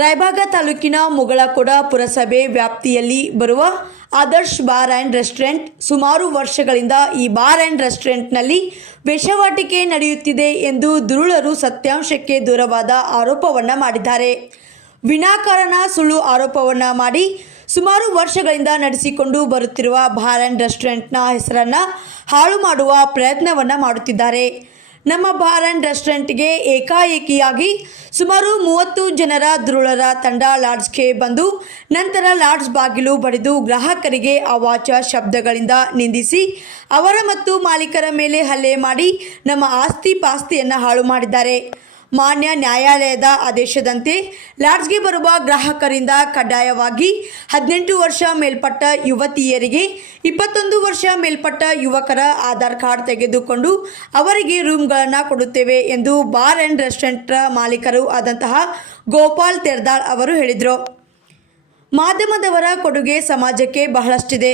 ರಾಯಬಾಗ ತಾಲೂಕಿನ ಮುಗಳಕೊಡ ಪುರಸಭೆ ವ್ಯಾಪ್ತಿಯಲ್ಲಿ ಬರುವ ಆದರ್ಶ್ ಬಾರ್ ಆ್ಯಂಡ್ ರೆಸ್ಟೋರೆಂಟ್ ಸುಮಾರು ವರ್ಷಗಳಿಂದ ಈ ಬಾರ್ ಆ್ಯಂಡ್ ರೆಸ್ಟೋರೆಂಟ್ನಲ್ಲಿ ವೇಷವಾಟಿಕೆ ನಡೆಯುತ್ತಿದೆ ಎಂದು ದುರುಳರು ಸತ್ಯಾಂಶಕ್ಕೆ ದೂರವಾದ ಆರೋಪವನ್ನು ಮಾಡಿದ್ದಾರೆ. ವಿನಾಕಾರಣ ಸುಳ್ಳು ಆರೋಪವನ್ನು ಮಾಡಿ ಸುಮಾರು ವರ್ಷಗಳಿಂದ ನಡೆಸಿಕೊಂಡು ಬರುತ್ತಿರುವ ಬಾರ್ ಆ್ಯಂಡ್ ರೆಸ್ಟೋರೆಂಟ್ನ ಹೆಸರನ್ನು ಹಾಳು ಮಾಡುವ ಪ್ರಯತ್ನವನ್ನು ಮಾಡುತ್ತಿದ್ದಾರೆ. ನಮ್ಮ ಬಾರ್ ಆ್ಯಂಡ್ ರೆಸ್ಟೋರೆಂಟ್ಗೆ ಏಕಾಏಕಿಯಾಗಿ ಸುಮಾರು ಮೂವತ್ತು ಜನರ ದುರುಳರ ತಂಡ ಲಾಡ್ಜ್ಗೆ ಬಂದು ನಂತರ ಲಾಡ್ಜ್ ಬಾಗಿಲು ಬಡಿದು ಗ್ರಾಹಕರಿಗೆ ಅವಾಚ ಶಬ್ದಗಳಿಂದ ನಿಂದಿಸಿ ಅವರ ಮತ್ತು ಮಾಲೀಕರ ಮೇಲೆ ಹಲ್ಲೆ ಮಾಡಿ ನಮ್ಮ ಆಸ್ತಿ ಪಾಸ್ತಿಯನ್ನು ಹಾಳು ಮಾಡಿದ್ದಾರೆ. ಮಾನ್ಯ ನ್ಯಾಯಾಲಯದ ಆದೇಶದಂತೆ ಲಾಡ್ಜ್ಗೆ ಬರುವ ಗ್ರಾಹಕರಿಂದ ಕಡ್ಡಾಯವಾಗಿ ಹದಿನೆಂಟು ವರ್ಷ ಮೇಲ್ಪಟ್ಟ ಯುವತಿಯರಿಗೆ ಇಪ್ಪತ್ತೊಂದು ವರ್ಷ ಮೇಲ್ಪಟ್ಟ ಯುವಕರ ಆಧಾರ್ ಕಾರ್ಡ್ ತೆಗೆದುಕೊಂಡು ಅವರಿಗೆ ರೂಮ್ಗಳನ್ನು ಕೊಡುತ್ತೇವೆ ಎಂದು ಬಾರ್ ಆ್ಯಂಡ್ ರೆಸ್ಟೋರೆಂಟ್ ಮಾಲೀಕರು ಆದಂತಹ ಗೋಪಾಲ್ ತೆರ್ದಾಳ್ ಅವರು ಹೇಳಿದರು. ಮಾಧ್ಯಮದವರ ಕೊಡುಗೆ ಸಮಾಜಕ್ಕೆ ಬಹಳಷ್ಟಿದೆ.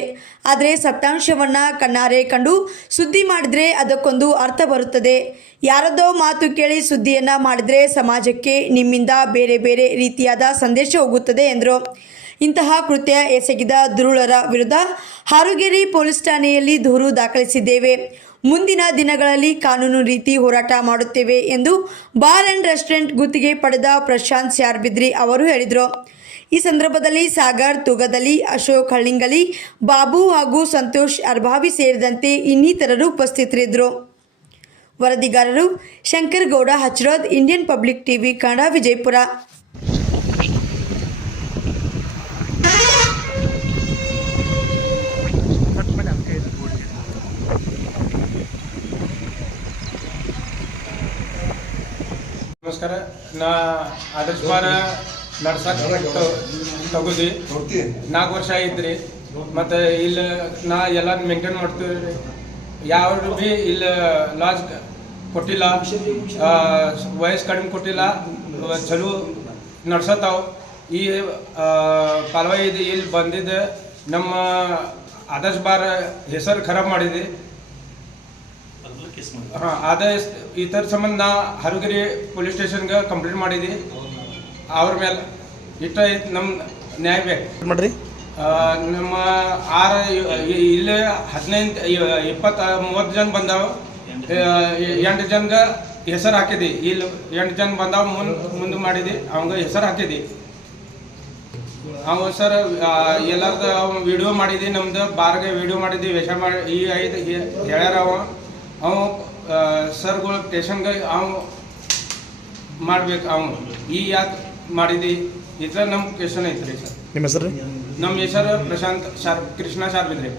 ಆದರೆ ಸತ್ಯಾಂಶವನ್ನು ಕಣ್ಣಾರೆ ಕಂಡು ಸುದ್ದಿ ಮಾಡಿದರೆ ಅದಕ್ಕೊಂದು ಅರ್ಥ ಬರುತ್ತದೆ. ಯಾರದೋ ಮಾತು ಕೇಳಿ ಸುದ್ದಿಯನ್ನು ಮಾಡಿದರೆ ಸಮಾಜಕ್ಕೆ ನಿಮ್ಮಿಂದ ಬೇರೆ ಬೇರೆ ರೀತಿಯಾದ ಸಂದೇಶ ಹೋಗುತ್ತದೆ ಎಂದರು. ಇಂತಹ ಕೃತ್ಯ ಎಸಗಿದ ದುರುಳರ ವಿರುದ್ಧ ಹಾರುಗೇರಿ ಪೊಲೀಸ್ ಠಾಣೆಯಲ್ಲಿ ದೂರು ದಾಖಲಿಸಿದ್ದೇವೆ. ಮುಂದಿನ ದಿನಗಳಲ್ಲಿ ಕಾನೂನು ರೀತಿ ಹೋರಾಟ ಮಾಡುತ್ತೇವೆ ಎಂದು ಬಾರ್ ಅಂಡ್ ರೆಸ್ಟೋರೆಂಟ್ ಗುತ್ತಿಗೆ ಪಡೆದ ಪ್ರಶಾಂತ್ ಸ್ಯಾರ್ಬಿದ್ರಿ ಅವರು ಹೇಳಿದರು. ಈ ಸಂದರ್ಭದಲ್ಲಿ ಸಾಗರ್ ತುಗದಲಿ ಅಶೋಕ್ ಹಳ್ಳಿಂಗಲಿ, ಬಾಬು ಹಾಗೂ ಸಂತೋಷ್ ಅರ್ಭಾವಿ ಸೇರಿದಂತೆ ಇನ್ನಿತರರು ಉಪಸ್ಥಿತರಿದ್ದರು. ವರದಿಗಾರರು Shankar Gowda Hachrod, Indian public TV, Kannada, Vijayapura. ನಮಸ್ಕಾರ. ನಾ ಆದರ್ಶ ಬಾರ ನಡ್ಸಕ್ ತಗೋದಿ. ನಾಲ್ಕು ವರ್ಷ ಐತ್ರಿ ಮತ್ತು ಇಲ್ಲಿ ನಾ ಎಲ್ಲ ಮೇಂಟೈನ್ ಮಾಡ್ತೀವಿ ರೀ ಯಾವ ಭೀ ಇಲ್ಲಿ ಲಾಸ್ ಕೊಟ್ಟಿಲ್ಲ. ಆ, ವಯಸ್ಸು ಕಡಿಮೆ ಕೊಟ್ಟಿಲ್ಲ. ಚಲೋ ನಡ್ಸತ್ತಾವ ಈ ಆ, ಪಾಲ್ವ ಇದು ಇಲ್ಲಿ ಬಂದಿದ್ದ ನಮ್ಮ ಆದರ್ಶ ಬಾರ ಹೆಸರು ಖರಾಬ್ ಮಾಡಿದ್ವಿ ಹಾಂ ಆದ ಈ ಥರ ಸಂಬಂಧ ನಾ ಹರಗಿರಿ ಪೊಲೀಸ್ ಸ್ಟೇಷನ್ಗೆ ಕಂಪ್ಲೇಂಟ್ ಮಾಡಿದ್ವಿ. ಅವ್ರ ಮೇಲೆ ಇಷ್ಟ ಐತ್ ನಮ್ಮ ನ್ಯಾಯ ಬೇಕು. ಮಾಡ್ರಿ? ನಮ್ಮ ಆರು ಇಲ್ಲಿ ಹದಿನೈದು ಇಪ್ಪತ್ತು ಮೂವತ್ತು ಜನ ಬಂದಾವ. ಎಂಟು ಜನಗ ಹೆಸರು ಹಾಕಿದಿ. ಇಲ್ಲಿ ಎಂಟು ಜನ ಬಂದಾವ ಮುಂದೆ ಮುಂದೆ ಮಾಡಿದಿ. ಅವಂಗ ಹೆಸರು ಹಾಕಿದಿ. ಅವ ಸರ್ ಎಲ್ಲರದ ವಿಡಿಯೋ ಮಾಡಿದಿ ನಮ್ದು ಬಾರ್ಗೆ ವಿಡಿಯೋ ಮಾಡಿದ್ವಿ ವೇಷ ಮಾಡಿ ಈ ಐದು ಹೇಳ್ಯಾರ ಅವ. ಅವ ಸರ್ಗಳು ಸ್ಟೇಷನ್ಗೆ ಅವ ಮಾಡ್ಬೇಕು ಅವ. ಈ ಯಾಕೆ ಮಾಡಿದಿ? ಈ ನಮ್ ನಮ್ಮ ಕ್ವೆಶನ್ ಐತ್ರಿ ಸರ್. ನಿಮ್ಮ ಹೆಸರು ನಮ್ಮ ಹೆಸರು ಪ್ರಶಾಂತ್ ಶಾರ್ ಕೃಷ್ಣ ಶಾರ್ಬಿದ್ರಿ